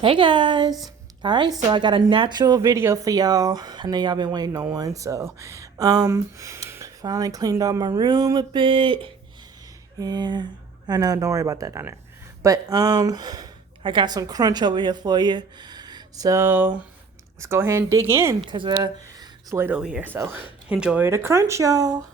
Hey guys. All right, so I got a natural video for y'all. I know y'all been waiting on one, so um finally cleaned out my room a bit. Yeah, I know, don't worry about that down there. But I got some crunch over here for you. So let's go ahead and dig in because it's late over here. So enjoy the crunch, y'all.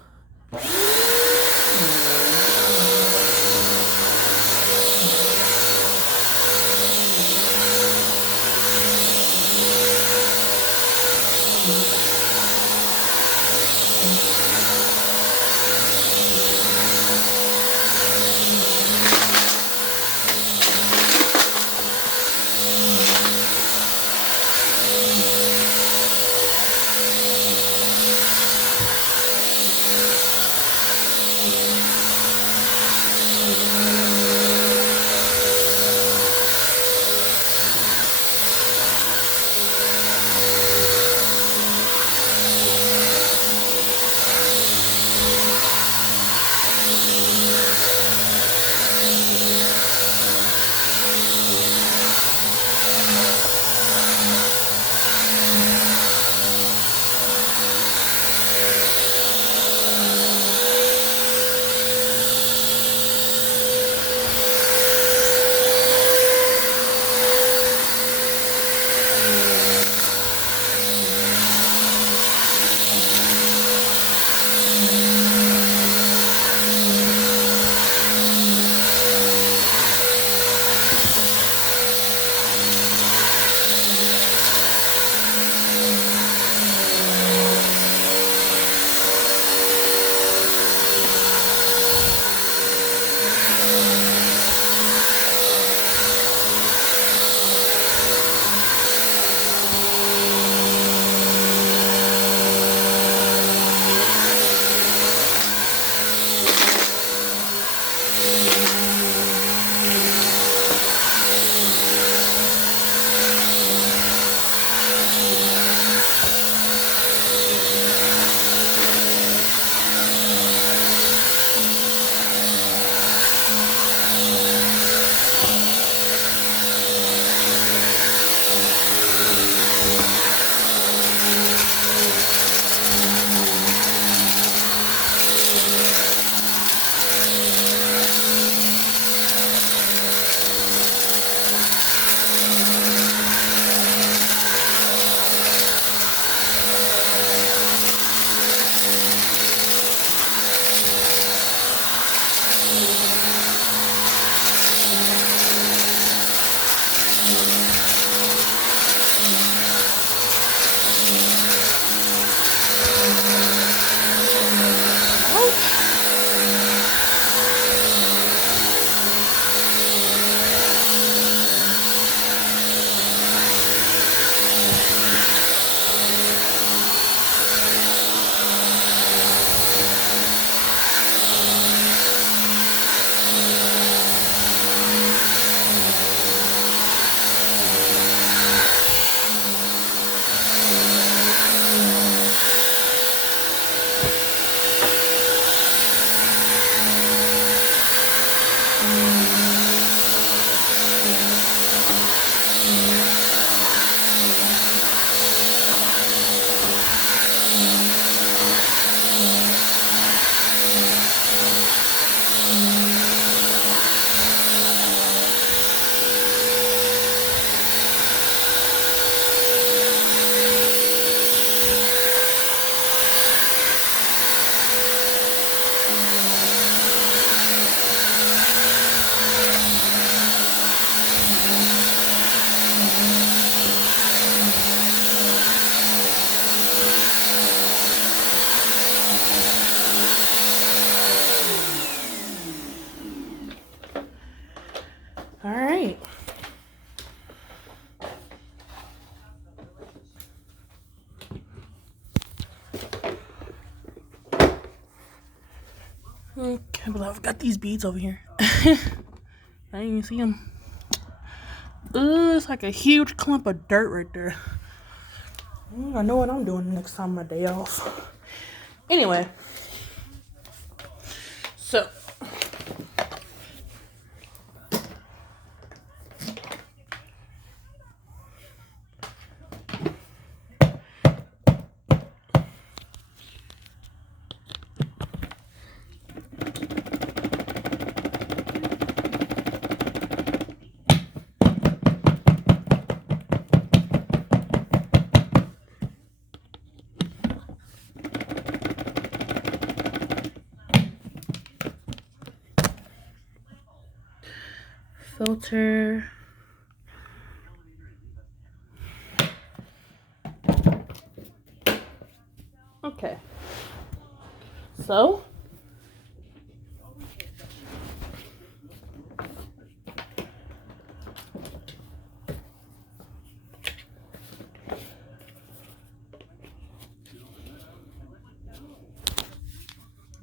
All right. Can't believe I've got these beads over here. I didn't even see them. Ooh, it's like a huge clump of dirt right there. I know what I'm doing next time my day off. Anyway, so filter. Okay. So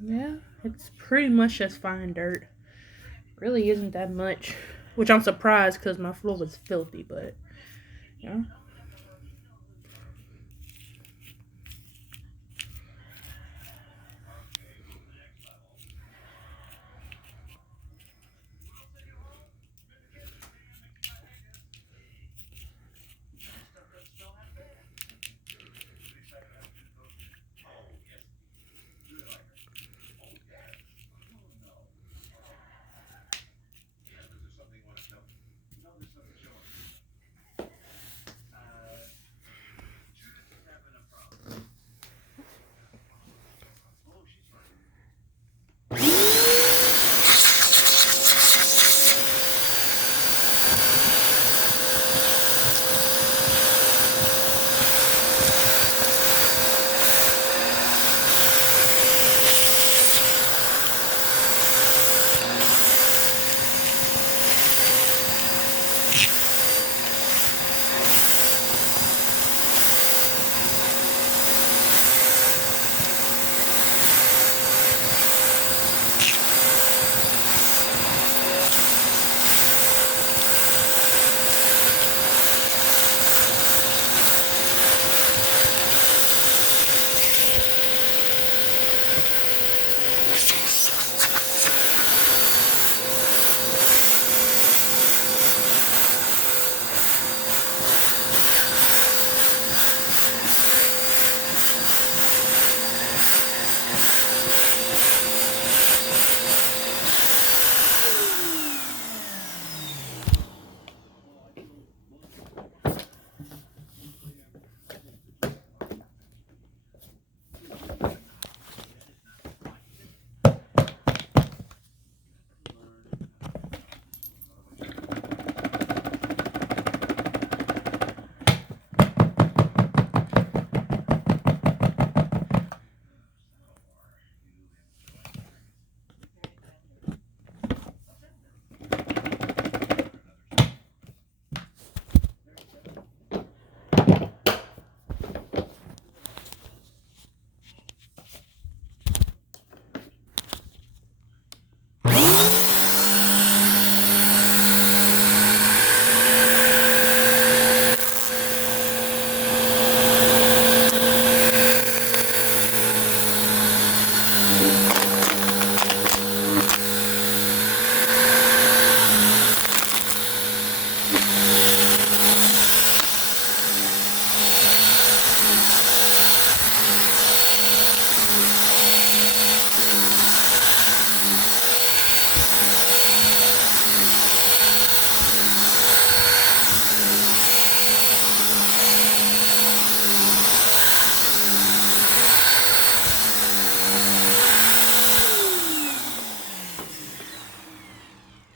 yeah, it's pretty much just fine dirt. Really isn't that much, which I'm surprised because my floor was filthy, but yeah.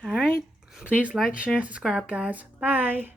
All right. Please like, share, and subscribe, guys. Bye.